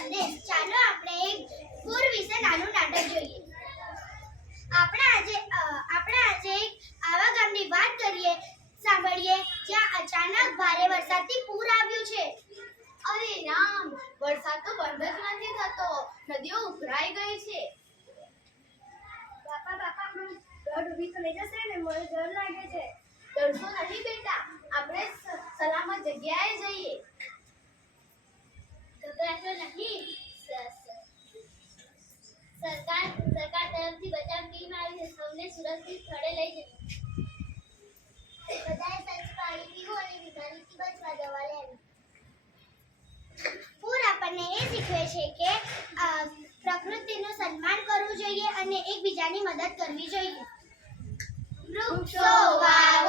સંદેશ. ચાલો આપણે એક પૂર વિશે નાનું નાટક જોઈએ. આપણે આજે એક આવા ગામની વાત સાંભળીએ જ્યાં અચાનક ભારે વરસાદથી પૂર આવ્યું છે. અરે રામ, વરસાદ તો બંધ જ નથી થતો, નદીઓ ઉભરાઈ ગઈ છે. બાપા ઘર ડૂબી તો લઈ જશે ને, મને ડર લાગે છે. ડરશો નહીં બેટા, આપણે સલામત જગ્યાએ જઈએ. ગભરાશો નહીં. સરકાર તરફથી બચાવ ટીમ આવી છે. સૌને સુરક્ષિત સ્થળે લઈ જશે. બધાએ સ્વચ્છ પાણી પીવું અને બીમારીથી બચવા દવા લેવી. પૂર આપણને એ શીખવે છે કે પ્રકૃતિનું સન્માન કરવું જોઈએ અને એકબીજાની મદદ કરવી જોઈએ. વૃક્ષો વાવો.